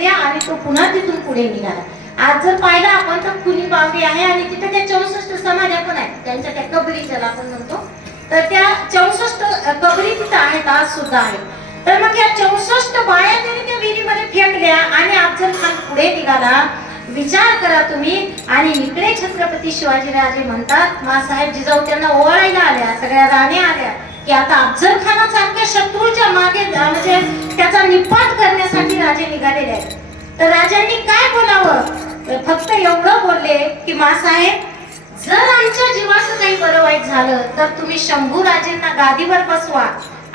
घेतल्या आणि तो पुन्हा तिथून पुढे निघाला. आज जर पाहिलं आपण तर खुली बावडी आहे आणि तिथे त्या चौसष्ट समाध्या पण आहेत. त्यांच्या त्या कबरी ज्याला आपण म्हणतो. तर त्या चौसष्ट कबरी तिथं आहेत आज सुद्धा आहेत. तर मग या चौसष्ट बाया त्यांनी त्या विहिरीमध्ये फेकल्या आणि अफजल खान पुढे निघाला विचार करा तुम्ही. आणि इकडे छत्रपती शिवाजीराजे म्हणतात मासाहेब जिजाऊ त्यांना ओवाळायला आल्या सगळ्या राण्या आल्या की आता अफजल खानाचा त्या शत्रूच्या मागे म्हणजे त्याचा निपात करण्यासाठी राजे निघालेले आहेत. तर राजांनी काय बोलावं? फक्त एवढं बोलले की मासाहेब जर आमच्या जीवाचं काही बरं वाईट झालं तर तुम्ही शंभू राजेंना गादीवर बसवा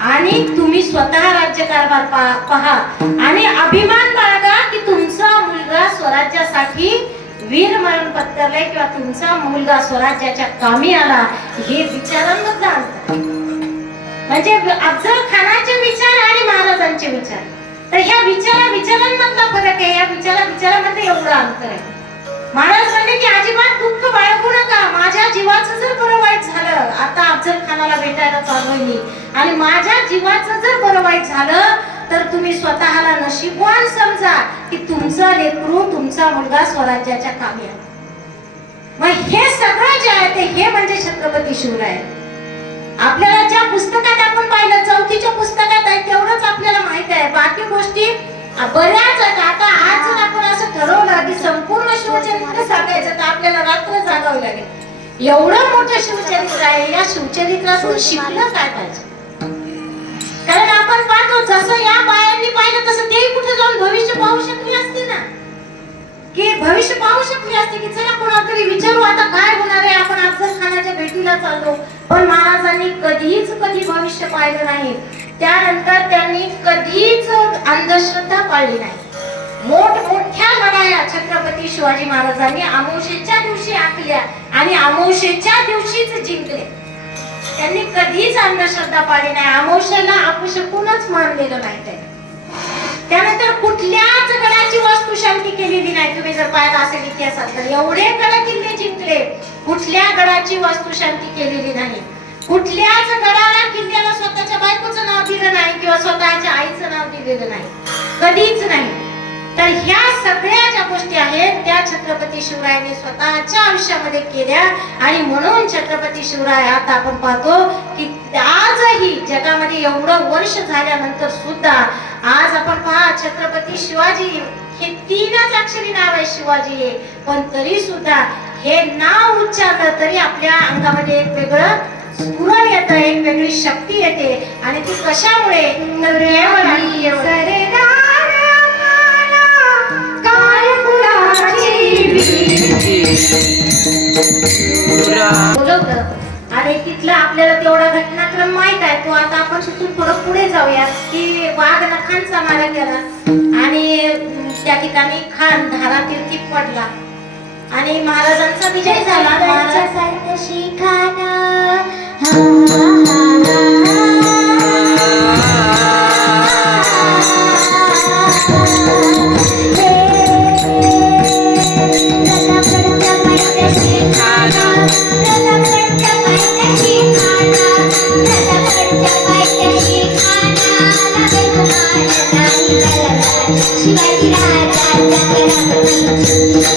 आणि तुम्ही स्वतः राज्यकारभार पहा आणि अभिमान बाळगा की तुमचा मुलगा स्वराज्यासाठी वीर मरण पत्करलाय किंवा तुमचा मुलगा स्वराज्याच्या कामी आला हे विचारांमधलं आणतात म्हणजे अफजल खानाचे विचार आणि महाराजांचे विचार. तर ह्या विचारा विचारांमधला फरक आहे. या विचारा विचारामध्ये एवढं अंतर आहे. महाराज म्हणले की अजिबात दुःख बाळगू नका. माझ्या जीवाचं जर बरं वाईट झालं आता अफजल खानाला भेटायला चाललोय मी. आणि माझ्या जीवाचं जर बरं वाईट झालं तर तुम्ही स्वतःला नशीबवान समजा की तुमचा लेकरू तुमचा मुलगा स्वराज्याच्या कामी आहे. मग हे सगळं जे आहे ते हे म्हणजे छत्रपती शिवराय. आपल्या पुस्तकात आपण पाहिलं चौथीच्या पुस्तकात आहे तेवढंच आपल्याला माहीत आहे. बाकी गोष्टी बऱ्याच आहेत. आता आज जर आपण असं ठरवलं की संपूर्ण शिवचरित्र सांगायचं तर आपल्याला रात्र जागावं लागेल. एवढं मोठं शिवचरित्र आहे या शिवचरित्रातून शिकलं काय पाहिजे? कारण आपण पाहतो जसं या बायांनी पाहिलं तसं तेही कुठे जाऊन भविष्य पाहू शकली असते ना? की भविष्य पाहू शकली असते की चला कोणाला तरी विचारू आता काय होणार आहे? आपण अफजल खानाच्या भेटीला चाललो पण त्यांनी कधीच कधी भविष्य पाहिलं नाही. त्यानंतर त्यांनी कधीच अंधश्रद्धा पाळली नाही. मोठमोठ्या लढाया छत्रपती शिवाजी महाराजांनी अमावशेच्या दिवशी आखल्या आणि अमावशेच्या दिवशीच जिंकले. त्यांनी कधीच अंधश्रद्धा पाळली नाही. अमावशेला अपशकूनच मानलेलं नाही त्यांनी. त्यानंतर कुठल्याच गडाची वास्तुशांती केलेली नाही. तुम्ही जर पाहिलं असेल इतिहासात तर एवढे गड किल्ले जिंकले. कुठल्या गडाची वास्तुशांती केलेली नाही. कुठल्याच घराला किल्ल्याला स्वतःच्या बायकोचं नाव दिलं नाही किंवा स्वतःच्या आईचं नाव दिलेलं नाही. कधीच नाही. तर ह्या सगळ्या ज्या गोष्टी आहेत त्या छत्रपती शिवरायांनी स्वतःच्या आयुष्यामध्ये केल्या आणि म्हणून छत्रपती शिवराय आता आपण पाहतो की आजही जगामध्ये एवढं वर्ष झाल्यानंतर सुद्धा आज आपण पहा छत्रपती शिवाजी हे तीनच अक्षरी नाव आहे शिवाजी हे. पण तरी सुद्धा हे नाव उच्चारलं तरी आपल्या अंगामध्ये एक वेगळं स्फुरण येतं एक वेगळी शक्ती येते आणि ती कशामुळे? तर केवळ आणि केवळ बोलवलं. आणि तिथलं आपल्याला तेवढा घटनाक्रम माहीत आहे. तो आता आपण तिथून थोडं पुढे जाऊया. की वाघ नखांचा मारा केला. आणि त्या ठिकाणी खान धारा तीर्थी पडला. आणि महाराजांचा विजय झाला. Maharaj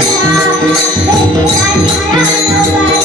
Thank you.